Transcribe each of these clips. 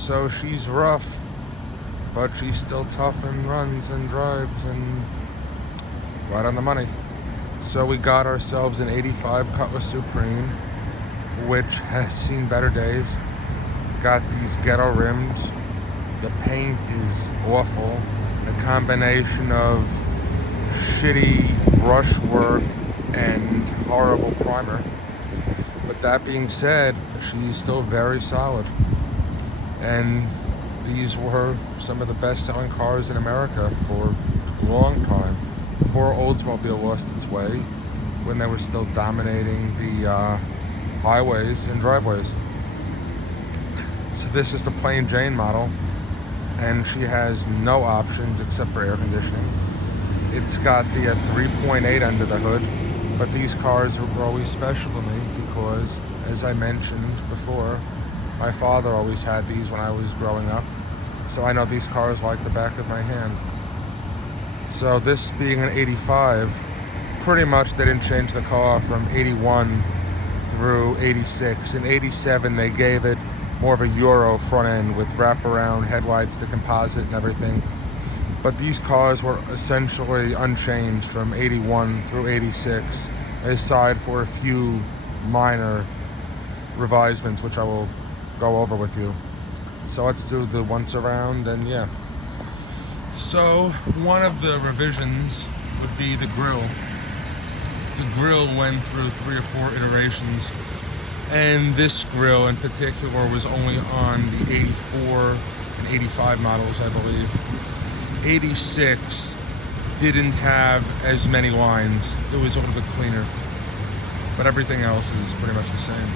So she's rough, but she's still tough and runs and drives and right on the money. So we got ourselves an 85 Cutlass Supreme, which has seen better days. Got these ghetto rims. The paint is awful. A combination of shitty brushwork and horrible primer. But that being said, she's still very solid. And these were some of the best-selling cars in America for a long time, before Oldsmobile lost its way, when they were still dominating the highways and driveways. So this is the plain Jane model, and she has no options except for air conditioning. It's got the 3.8 under the hood, but these cars were always special to me because, as I mentioned before, my father always had these when I was growing up, so I know these cars like the back of my hand. So this being an 85, pretty much they didn't change the car from 81 through 86. In 87 they gave it more of a Euro front end with wraparound headlights, the composite and everything. But these cars were essentially unchanged from 81 through 86, aside for a few minor revisements, which I will go over with you. So let's do the once around, and yeah. So one of the revisions would be the grille. The grille went through 3 or 4 iterations, and this grille in particular was only on the 84 and 85 models, I believe. 86 didn't have as many lines. It was a little bit cleaner, but everything else is pretty much the same.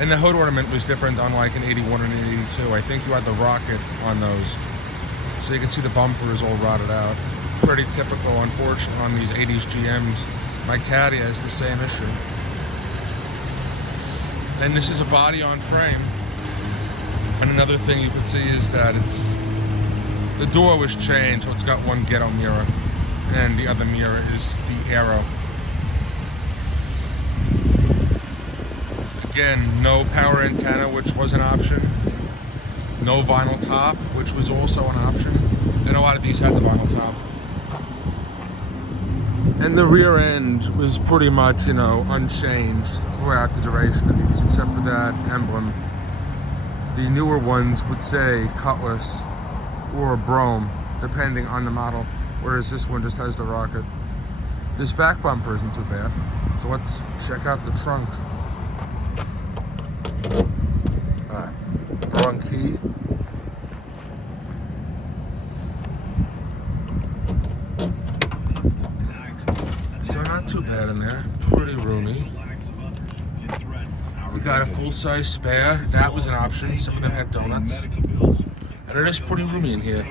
And the hood ornament was different, unlike an 81 and an 82. I think you had the rocket on those, so you can see the bumper is all rotted out. Pretty typical, unfortunately, on these 80s GMs. My Caddy has the same issue. And this is a body on frame. And another thing you can see is that the door was changed, so it's got one ghetto mirror, and the other mirror is the arrow. Again, no power antenna, which was an option. No vinyl top, which was also an option. And a lot of these had the vinyl top. And the rear end was pretty much, unchanged throughout the duration of these, except for that emblem. The newer ones would say Cutlass or Brome, depending on the model, whereas this one just has the rocket. This back bumper isn't too bad, so let's check out the trunk. Wrong key. So not too bad in there, pretty roomy. We got a full-size spare, that was an option. Some of them had donuts. And it is pretty roomy in here.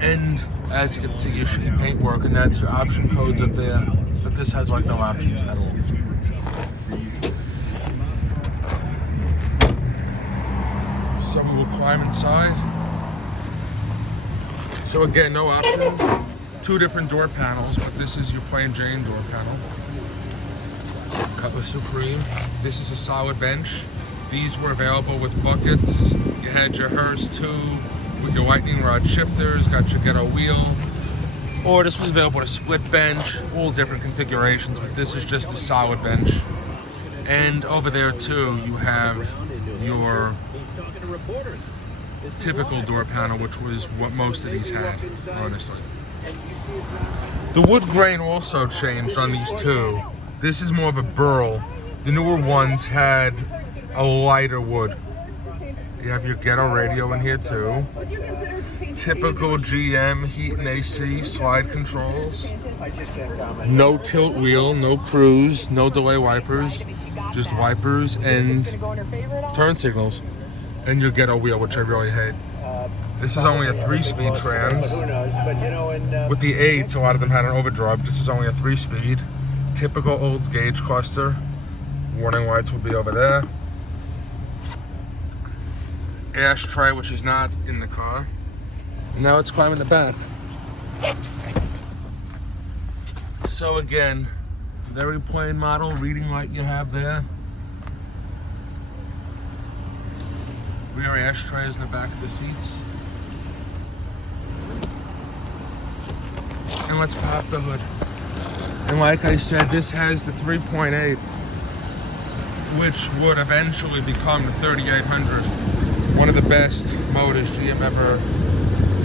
And as you can see, your shitty paintwork, and that's your option codes up there. But this has like no options at all. So we will climb inside. So again, no options. 2 different door panels, but this is your plain Jane door panel. Cutlass Supreme. This is a solid bench. These were available with buckets. You had your Hearst 2 with your lightning rod shifters, got your ghetto wheel. Or this was available with a split bench, all different configurations, but this is just a solid bench. And over there too, you have your typical door panel, which was what most of these had, honestly. The wood grain also changed on these two. This is more of a burl. The newer ones had a lighter wood. You have your ghetto radio in here too. Typical GM heat and AC slide controls. No tilt wheel, no cruise, no delay wipers, just wipers and turn signals. And your ghetto wheel, which I really hate. This is only a 3-speed trans. With the 8s, a lot of them had an overdrive. This is only a 3-speed. Typical old gauge cluster. Warning lights will be over there. Ashtray, which is not in the car. And now it's climbing the back. So again, very plain model, reading light you have there. Rear ashtrays in the back of the seats. And let's pop the hood. And like I said, this has the 3.8, which would eventually become the 3800. One of the best motors GM ever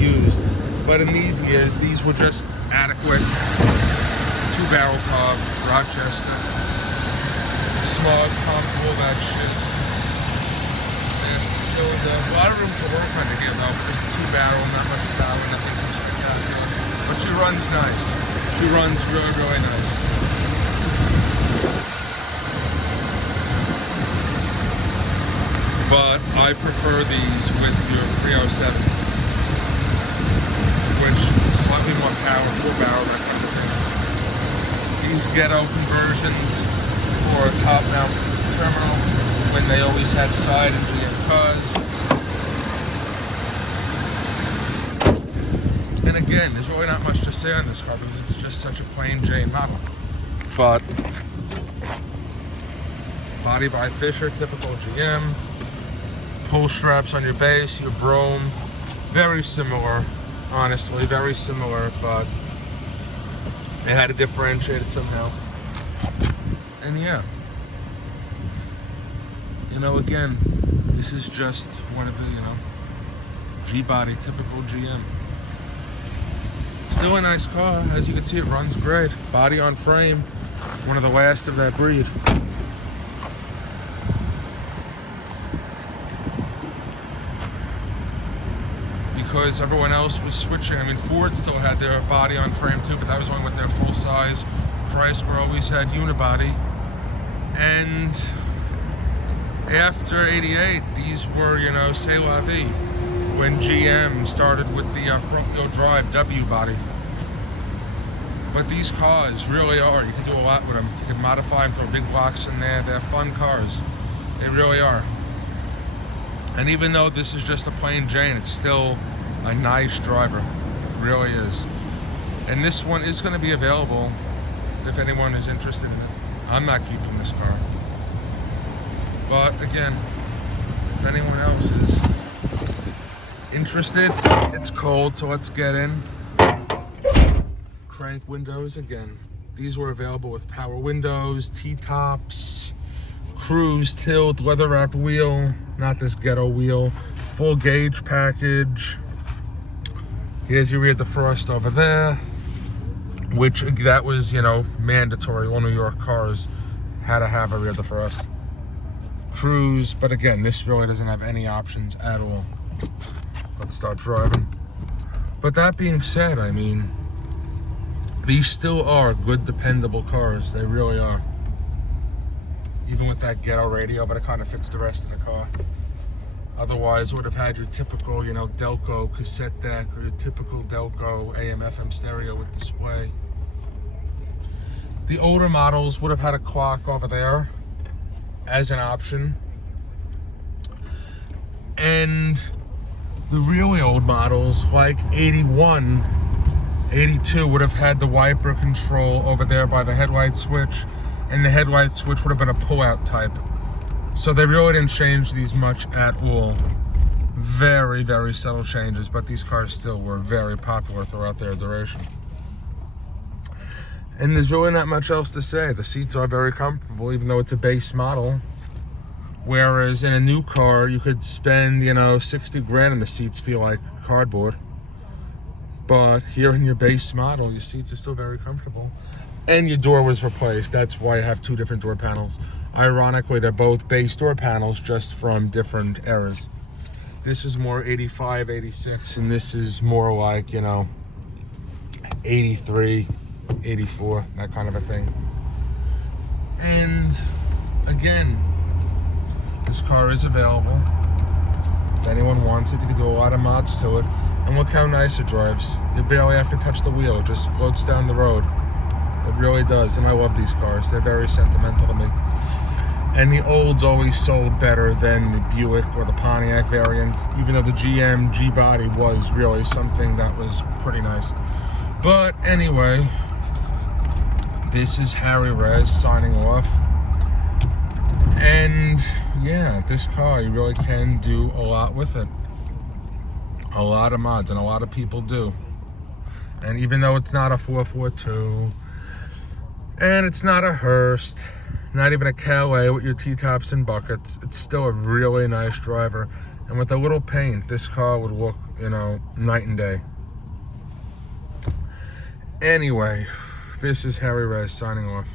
used. But in these years, these were just adequate. 2-barrel carb, Rochester. Small, comfortable, that shit. And there was a lot of room to work on it here, though. Just 2-barrel, not much power, nothing too spectacular. But she runs nice. She runs really, really nice. But I prefer these with your 307, which is slightly more power, 4-barrel, that kind of thing. These ghetto conversions for a top-mount terminal when they always had side and GM cars. And again, there's really not much to say on this car because it's just such a plain Jane model. But body by Fisher, typical GM. Pull straps on your base, your brome. Very similar, honestly, very similar, but they had to differentiate it somehow. And yeah, you know, again, this is just one of the, you know, G-body, typical GM. Still a nice car. As you can see, it runs great. Body on frame, one of the last of that breed. Because everyone else was switching. I mean, Ford still had their body on frame too, but that was only with their full size. Chrysler always had unibody. And after '88, these were, you know, c'est la vie. When GM started with the front-wheel drive W body. But these cars really are. You can do a lot with them. You can modify them, throw big blocks in there. They're fun cars. They really are. And even though this is just a plain Jane, it's still a nice driver. It really is. And this one is going to be available if anyone is interested in it. I'm not keeping this car. But again, if anyone else is interested, it's cold, so let's get in. Crank windows again. These were available with power windows, T-tops, cruise, tilt, leather wrapped wheel, not this ghetto wheel, full gauge package. Here's your rear defrost over there, which that was, you know, mandatory. All New York cars had to have a rear defrost. Cruise, but again, this really doesn't have any options at all. Let's start driving. But that being said, I mean, these still are good, dependable cars. They really are. Even with that ghetto radio, but it kind of fits the rest of the car. Otherwise, would have had your typical, you know, Delco cassette deck or your typical Delco AM/FM stereo with display. The older models would have had a clock over there as an option. And the really old models, like 81, 82, would have had the wiper control over there by the headlight switch, and the headlight switch would have been a pull-out type. So they really didn't change these much at all. Very, very subtle changes, but these cars still were very popular throughout their duration. And there's really not much else to say. The seats are very comfortable, even though it's a base model. Whereas in a new car, you could spend, you know, 60 grand and the seats feel like cardboard. But here in your base model, your seats are still very comfortable. And your door was replaced. That's why I have two different door panels. Ironically, they're both base door panels, just from different eras. This is more 85, 86, and this is more like, you know, 83, 84, that kind of a thing. And again, this car is available. If anyone wants it, you can do a lot of mods to it. And look how nice it drives. You barely have to touch the wheel. It just floats down the road. It really does. And I love these cars. They're very sentimental to me. And the Olds always sold better than the Buick or the Pontiac variant, even though the GM G-body was really something that was pretty nice. But anyway, this is Harry Rez signing off. And yeah, this car, you really can do a lot with it. A lot of mods, and a lot of people do. And even though it's not a 442, and it's not a Hearst, not even a Calais with your T-tops and buckets, it's still a really nice driver. And with a little paint, this car would look, you know, night and day. Anyway, this is Harry Rez signing off.